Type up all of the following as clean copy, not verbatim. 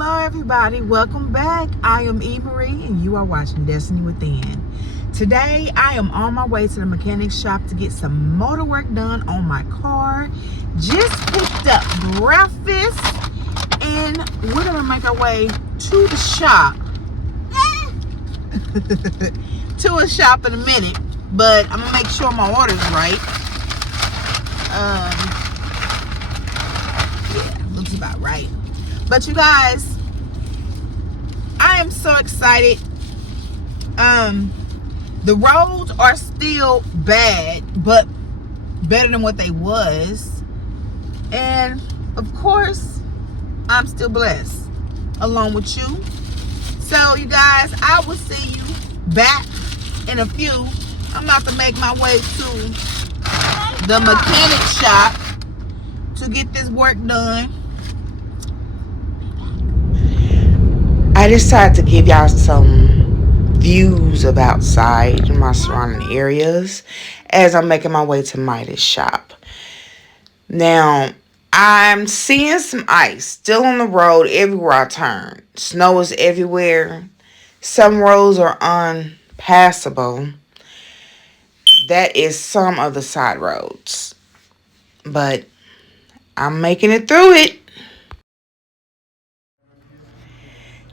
Hello everybody, welcome back. I am E. Marie and you are watching Destiny Within. Today I am on my way to the mechanic shop to get some motor work done on my car. Just picked up breakfast and we're gonna make our way to the shop. To a shop in a minute, but I'm gonna make sure my order's right. Yeah, looks about right. But you guys, I am so excited. The roads are still bad, but better than what they was. And of course, I'm still blessed along with you. So you guys, I will see you back in a few. I'm about to make my way to the mechanic shop to get this work done. I decided to give y'all some views of outside in my surrounding areas as I'm making my way to Midas shop. Now, I'm seeing some ice still on the road everywhere I turn. Snow is everywhere. Some roads are unpassable. That is some of the side roads. But I'm making it through it.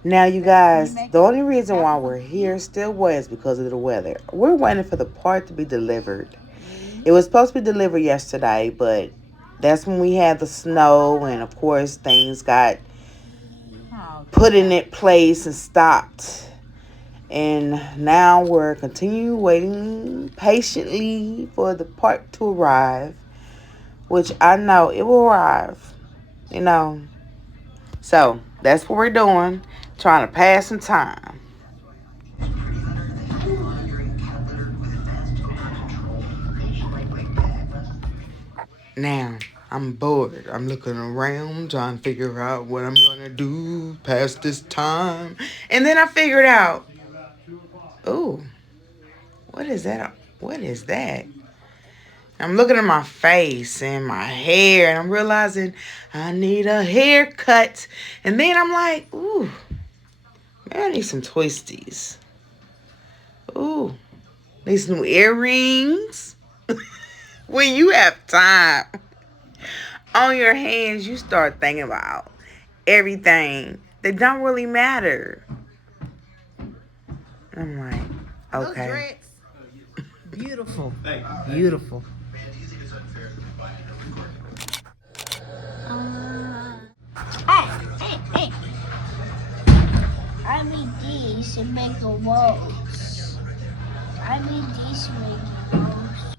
Now, you guys, the only reason why we're here still was because of the weather. We're waiting for the part to be delivered. It was supposed to be delivered yesterday, but that's when we had the snow, and of course, things got put in its place and stopped. And now we're continuing waiting patiently for the part to arrive, which I know it will arrive, you know. So that's what we're doing, trying to pass some time. Now, I'm bored. I'm looking around, trying to figure out what I'm going to do past this time. And then I figured out, ooh, what is that? What is that? I'm looking at my face and my hair, and I'm realizing I need a haircut. And then I'm like, ooh, maybe I need some twisties. Ooh, need some new earrings. When you have time on your hands, you start thinking about everything that don't really matter. I'm like, okay. Beautiful. Beautiful. Hey. I need these to make a walls. I need these to make walls.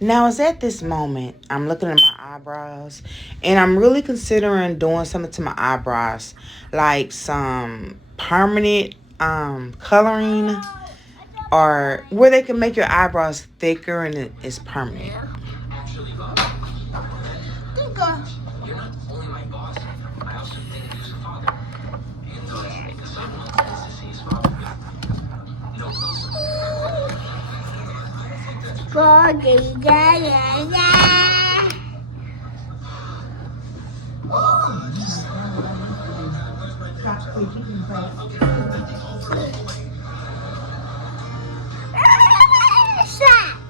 Now, it's at this moment, I'm looking at my eyebrows, and I'm really considering doing something to my eyebrows, like some permanent coloring, or where they can make your eyebrows thicker and it's permanent. Stop.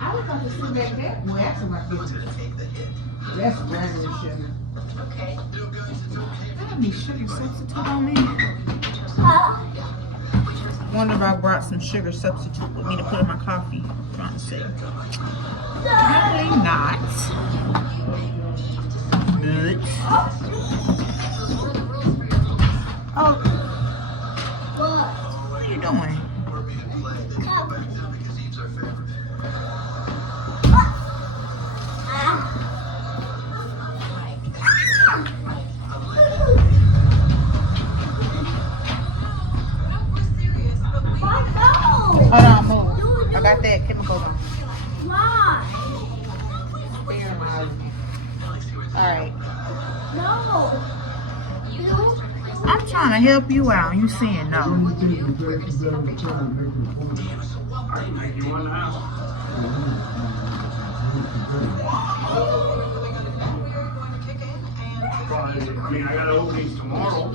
I was going to sit back there. Well, that's my business. That's regular sugar. Okay. That'll be sugar substitute on me. Wonder if I brought some sugar substitute with me to put in my coffee. I'm trying to see. Apparently not. Good. Oh. What are you doing? Hold on, move. I got that chemical on. Why? Alright. No. You I'm trying to help you out. You saying no. I mean, I got openings tomorrow.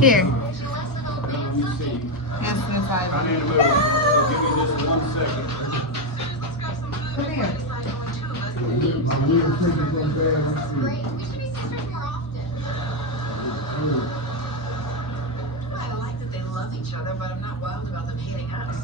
Here. Let me see. Yes, Miss I'm Ivy. in the middle, so give me just 1 second. Come here. I like that they love each other, but I'm not wild about them hating us.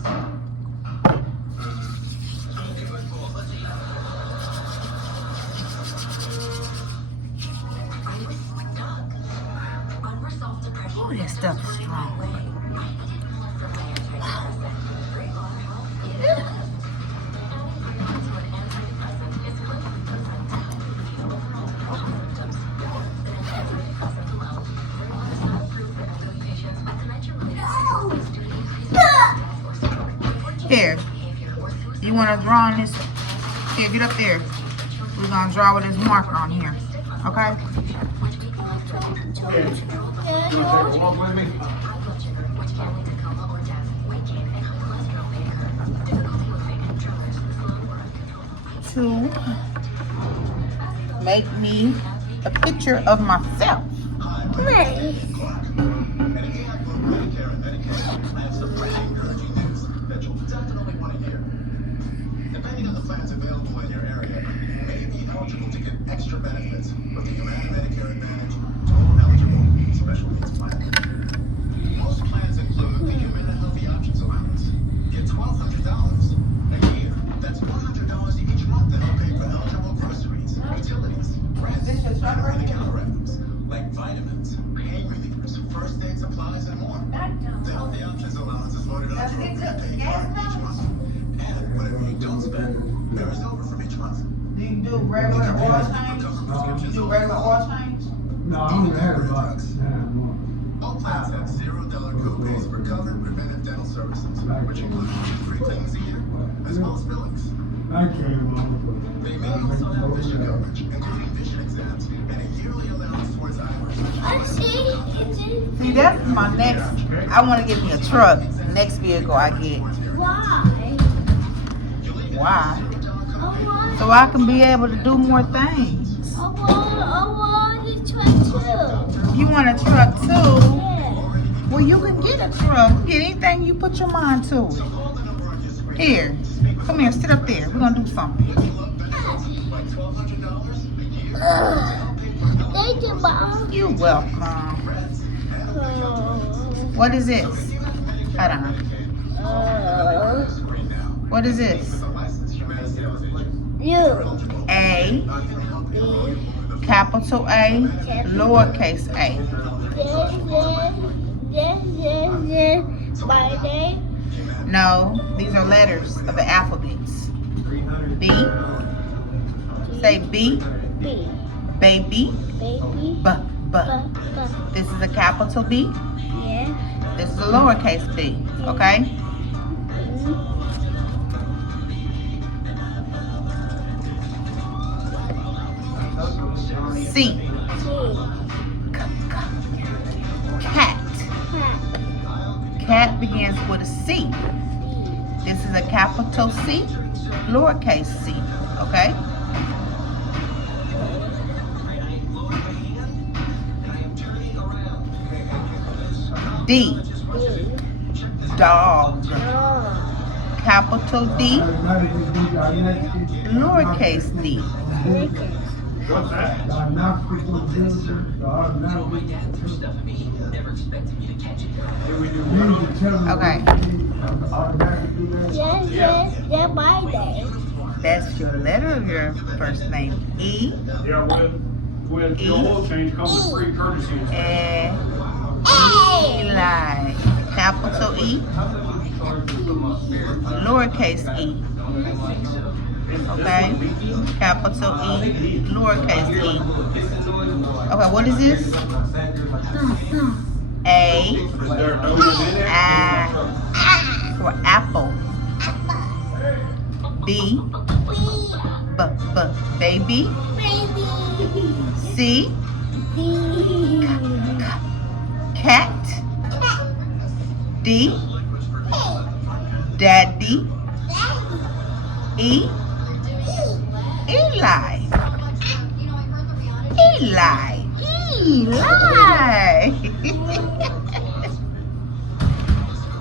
Oh, that stuff is strong. Here, you want to draw on this? Here, get up there. We're going to draw with this marker on here. Okay? Walk with me. To make me a picture of myself. Nice. Depending on the plans available in your area, you may be eligible to get extra benefits with the Humana Medicare Advantage Total Eligible Special Needs Plan. Most plans include the Humana Healthy Options Allowance. Get $1,200 a year. That's $100 each month to help pay for eligible groceries, utilities, rent, and over-the-counter items like vitamins, pain relievers, first aid supplies, and more. The Healthy Options Allowance is voted on to appropriate pay for each month. And whatever you don't spend, carries over from each month. Do you do regular oil change? You do regular oil change? No, I don't have it, but All plans have $0 copays for covered preventive dental services, which include free cleanings a year, as well as fillings. I can't They may also have vision coverage, including vision exams, and a yearly allowance towards eye I see. It's in. See, that's my next. I want to get me a truck. Next vehicle I get. Why? Why? I want. So I can be able to do more things. I want a truck too. You want a truck too? Yeah. Well, you can get a truck. Get anything you put your mind to. Here. Come here. Sit up there. We're going to do something. Thank you, Mom. You're welcome. What is this? Hold on. What is this? You. A, capital A, lowercase a. My name. No, these are letters of the alphabets. B, say B, B. baby, Baby. B, B. This is a capital B. Yeah. This is a lowercase b, okay? C, cat. Cat begins with a C. This is a capital C, lowercase c, okay? D, dog. Capital D, lowercase d. What's that? Okay, Yes, that's my name. that's your letter of your first name. E, Yeah, with the oil change comes with free courtesy. and Eli. Capital E, lowercase e. Okay, capital E, lowercase e. Okay, what is this? A, Is there no in it? for apple. B, baby. Baby. C, Baby. Cat. D. Daddy. E. Eli. Eli.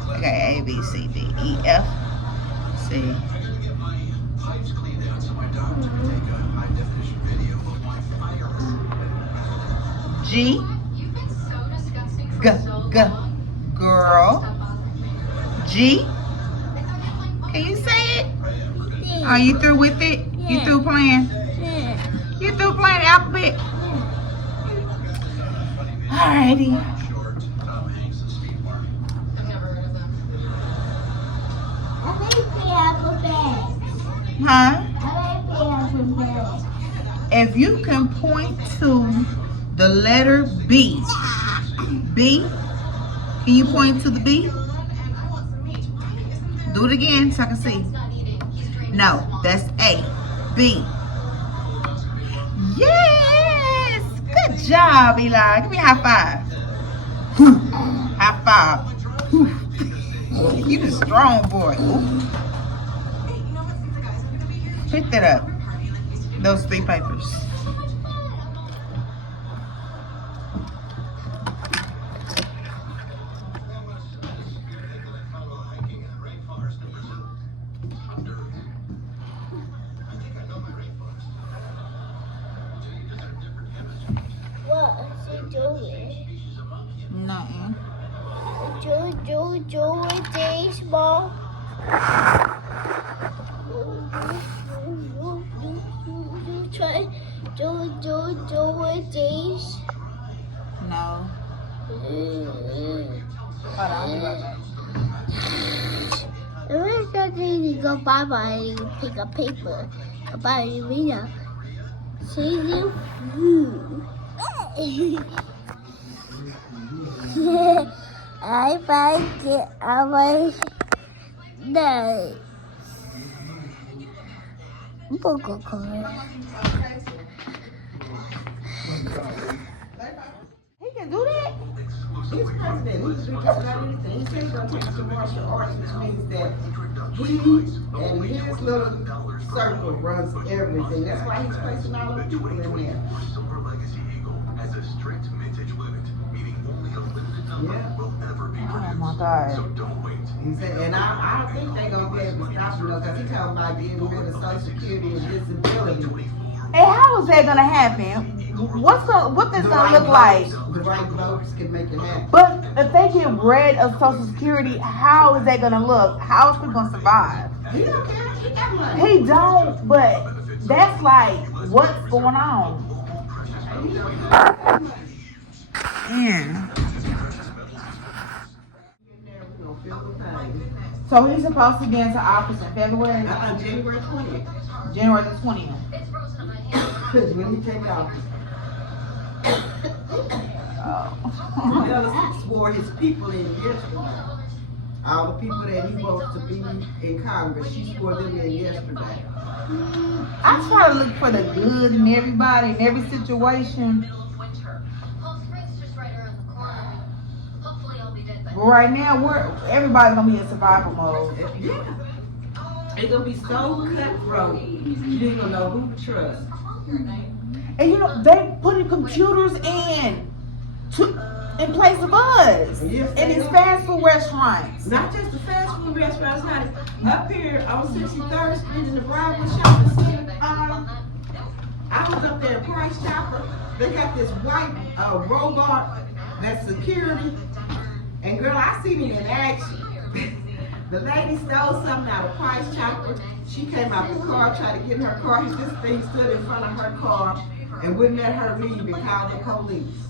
Okay, A, B, C, D, E, F, C. G. Girl. G. Can you say it? Are you through with it? You through playing? You through playing the alphabet? Alrighty. Huh? If you can point to the letter B. B? Can you point to the B? Do it again so I can see. No, that's A. B. Yes! Good job, Eli. Give me a high five. High five. You the strong boy. Pick that up. Those 3 papers. What is he doing? Nothing. Do this, Mom. Try do this. No. Hold on, I'll be right back. Every time you go bye-bye, you pick up paper. Bye, Rita. See you. I like it. I like that. Poco color. He can do that? He's president. He's speaking about anything. He said he's going to take some martial arts, which means that he and his little circle runs everything. That's why he's placing all the people in there. Silver Legacy Eagle has a strict mintage limit, meaning only a limited number will ever be produced. Oh my God. So don't wait. He said, and I don't think they're going to be able to stop him, because he's talking about getting rid of Social Security and disability. Hey, how is that gonna happen? What this gonna look like? The right votes can make it happen. But if they get rid of Social Security, how is that gonna look? How is people gonna survive? He don't care. He got money. He don't, but that's like, what's going on? Yeah. So he's supposed to get into office in February? January 20th. January the 20th. When he take office. Oh. He swore his people in yesterday. All the people that he wants to be in Congress, she swore them in yesterday. I try to look for the good in everybody, in every situation. But right now, everybody's gonna be in survival mode. Yeah. It's gonna be so cutthroat. You ain't gonna know who to trust. And you know, they putting computers in place of us. Yes, in these fast food restaurants. Not just the fast food restaurants, honey. Up here on 63rd Street in the Broadway Shopping Center, I was up there at Price Chopper. They got this white robot that's security. And girl, I seen him in action. The lady stole something out of Price Chopper. She came out the car, tried to get in her car. This thing stood in front of her car and wouldn't let her leave and called the police.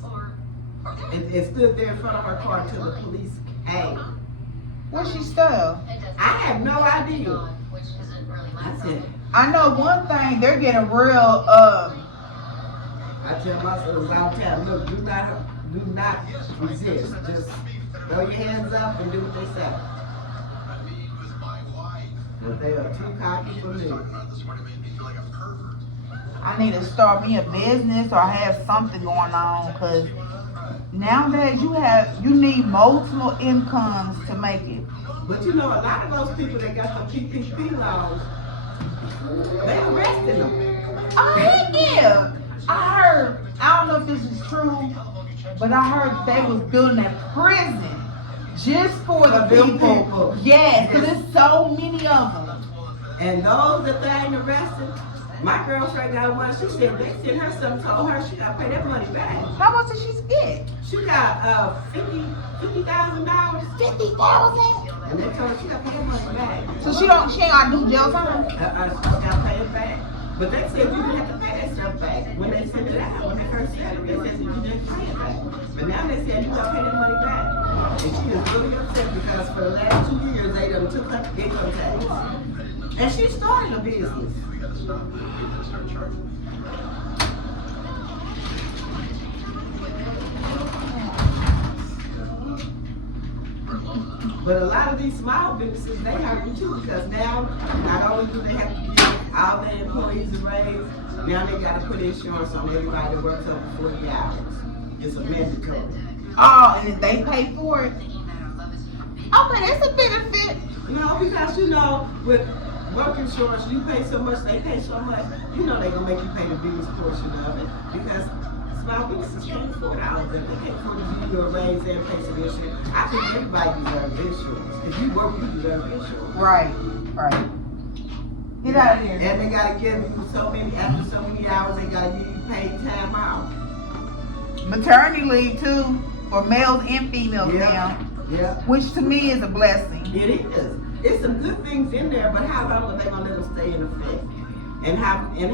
And stood there in front of her car until the police came. What she stole? I have no idea. I said, I know one thing, they're getting real, I tell my sons all the time, look, do not resist. Just throw your hands up and do what they say. But they are too cocky for me. I need to start me a business or have something going on, because Nowadays, you need multiple incomes to make it. But you know, a lot of those people that got the PPP loans, they arrested them. Oh, heck yeah. I don't know if this is true, but I heard they was building a prison just for the them people. people. Yes, because there's so many of them. And those that they ain't arrested, my girlfriend got one, she said they sent her something, told her she gotta pay that money back. How much did she get? She got $50,000. $50,000. And they told her she gotta pay that money back. So she ain't got to do jail time? She gotta pay it back. But they said you didn't have to pay that stuff back when they sent it out. When they first said it, they said you didn't pay it back. But now they said you gotta pay that money back. And she is really upset because for the last 2 years they done took her income tax. And she started a business. But a lot of these small businesses, they hurting too because now, not only do they have to give all their employees a raise, now they gotta put insurance on everybody that works over 40 hours. It's a mandatory. Oh, and if they pay for it? Okay, that's a benefit. No, because you know, with work insurance, you pay so much, they pay so much, you know they're gonna make you pay the biggest portion of it because small businesses can't afford all of them. They can't afford to give you a raise and pay some insurance. I think everybody deserves insurance. If you work, you deserve insurance. Right. Get out of here. And they gotta give you after so many hours, they gotta give you paid time out. Maternity leave too, for males and females now. Yeah. Which to me is a blessing. It is. It's some good things in there, but how long are they gonna let them stay in effect? And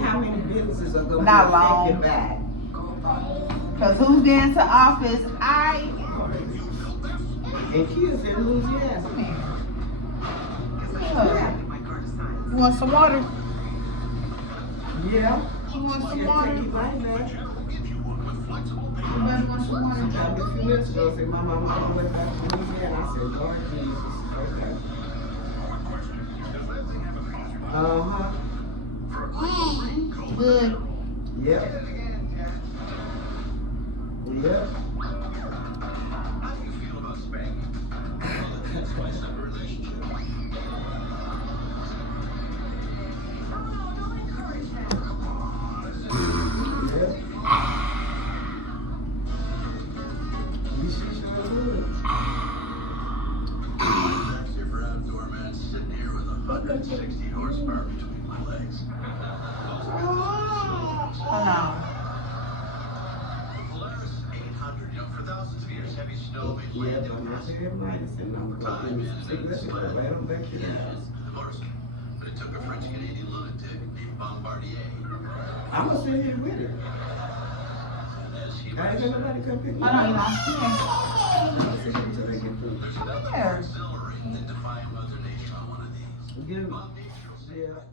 how many businesses are gonna Not be long. affected back? Because who's getting to office? And kids in Louisiana. You want some water? Yeah. You want some Yeah, water? take it right now. Everybody want some water? Sometime a few minutes ago, said my mama on the way back to Louisiana. I said, Lord Jesus. Okay. Good. Yep. Yep. How do you feel about spanking? Well, it is my separate relationship. Yep. You should sure would. Taxi for outdoor man sitting here with 160 horsepower between my legs. Oh no. The Polaris 800, for thousands of years, heavy snow made Yeah, land but not impossible. everybody said no. Time is Cigarettes go right on back to the house. Divorce. But it took a French-Canadian lunatic named Bombardier. I'm gonna sit here with it. And as he I ain't got nobody come pick me I up. know you're not I'm gonna sit here until they get through. There's nothing more exhilarating than defying Mother Nature on one of these. Get 'em. Mom Nature will say, Yeah.